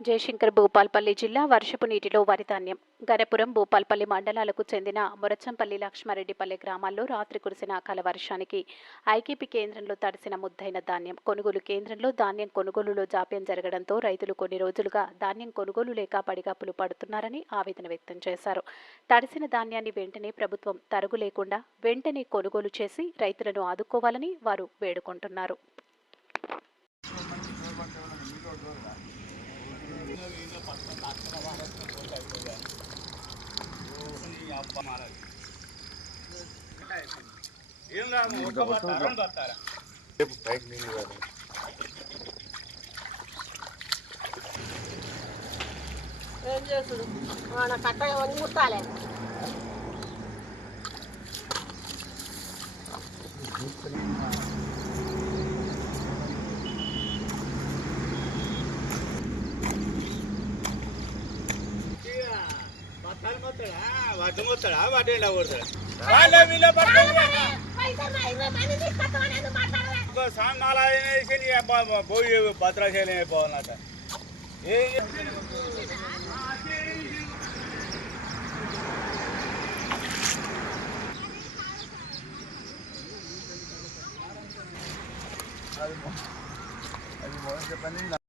జయశంకర్ భూపాల్పల్లి జిల్లా వర్షపు నీటిలో వరి ధాన్యం. గరపురం భూపాల్పల్లి మండలాలకు చెందిన మురచంపల్లి లక్ష్మారెడ్డిపల్లి గ్రామాల్లో రాత్రి కురిసిన అకాల వర్షానికి ఐకేపీ కేంద్రంలో తడిసిన ముద్దైన ధాన్యం. కొనుగోలు కేంద్రంలో ధాన్యం కొనుగోలులో జాప్యం జరగడంతో రైతులు కొన్ని రోజులుగా ధాన్యం కొనుగోలు లేక పడిగాపులు పడుతున్నారని ఆవేదన వ్యక్తం చేశారు. తడిసిన ధాన్యాన్ని వెంటనే ప్రభుత్వం తరుగు లేకుండా వెంటనే కొనుగోలు చేసి రైతులను ఆదుకోవాలని వారు వేడుకుంటున్నారు. ఏం చేసుడు మన కట్ట వని ముట్టాలి. పోయి భద్రాచలం అయిపోవాలన్నట. అది చెప్పండి.